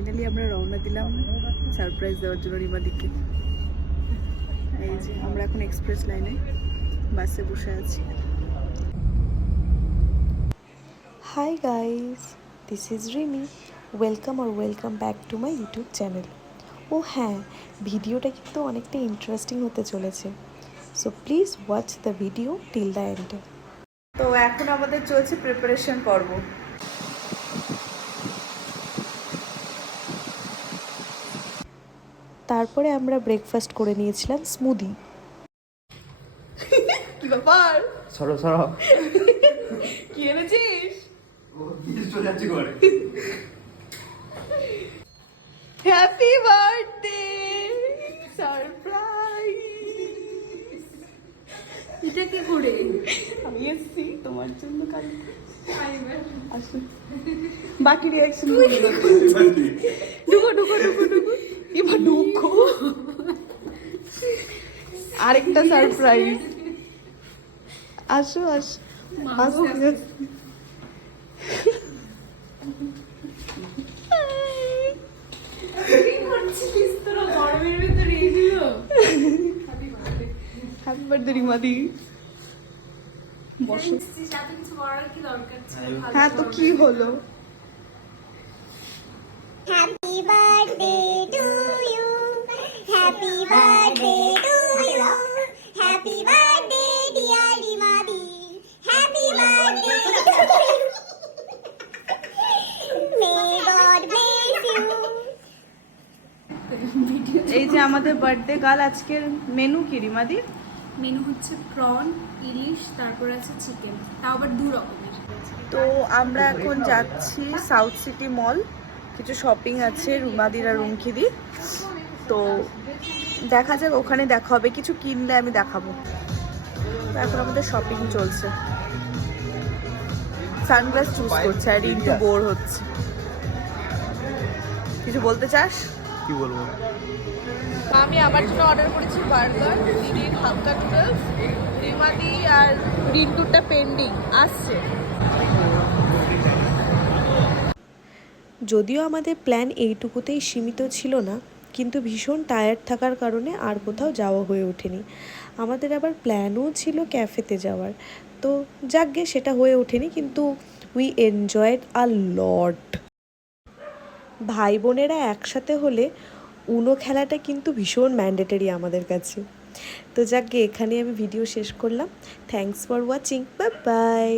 Finally আমরা রওনা দিলাম সারপ্রাইজ দেওয়ার জন্য রিমাদিকে। এই যে আমরা এখন এক্সপ্রেস লাইনে বাসে বসে আছি। Hi guys, this is Rimi. Welcome back to my YouTube channel. ও হ্যাঁ, ভিডিওটা কিন্তু অনেকটা ইন্টারেস্টিং হতে চলেছে, so please watch the video till the end. তো এখন আমাদের চলছে প্রিপারেশন পর্ব। তারপরে আমরা ব্রেকফাস্ট করে নিয়েছিলাম স্মুদি। কি ব্যাপার? সরো কি এনেছিস? Happy birthday surprise. এটা কি করে? আমি এসেছি তোমার জন্য কাল। আসুন, বাকি রিয়াকশন ঢুকো এবার ঢুকো। আরেকটা সারপ্রাইজ। আসো হ্যাপি বার্থডে রিমাদি। বসো। হ্যাঁ তো কি হলো? Happy birthday to you. Happy birthday to you. Happy birthday dear Rimadi. Happy birthday to you. May God bless you. এই যে আমাদের বার্থডে গার্ল, আজকের মেনু কি রিমাদি? মেনু হচ্ছে প্রন, ইলিশ, তারপর আছে চিকেন, তাও আবার দু রকমের। তো আমরা এখন যাচ্ছি সাউথ সিটি মল, কিছু শপিং আছে রুমাদির আর রুমকিদি। তো দেখা যাক, ওখানে দেখা হবে, কিছু কিনলে আমি দেখাবো। তো এখন আমাদের শপিং চলছে। সানগ্লাস চুজ করছে আর রিন্টু বোর হচ্ছে। কিছু বলতে চাস? কি বলবো? আমি আমার জন্য অর্ডার করেছি বার্গার, দিদির হাক্কা নুডলস, রিমাদি আর রিন্টুরটা পেন্ডিং আসছে। যদিও আমাদের প্ল্যান এইটুকুতেই সীমিত ছিল না, কিন্তু ভীষণ টায়ার্ড থাকার কারণে আর কোথাও যাওয়া হয়ে ওঠেনি। আমাদের আবার প্ল্যানও ছিল ক্যাফেতে যাওয়ার, তো যাকগে সেটা হয়ে ওঠেনি, কিন্তু উই এনজয়েড আ লট। ভাই বোনেরা একসাথে হলে উনো খেলাটা কিন্তু ভীষণ ম্যান্ডেটরি আমাদের কাছে। তো যাকগে, এখানে আমি ভিডিও শেষ করলাম। Thanks for watching, bye bye.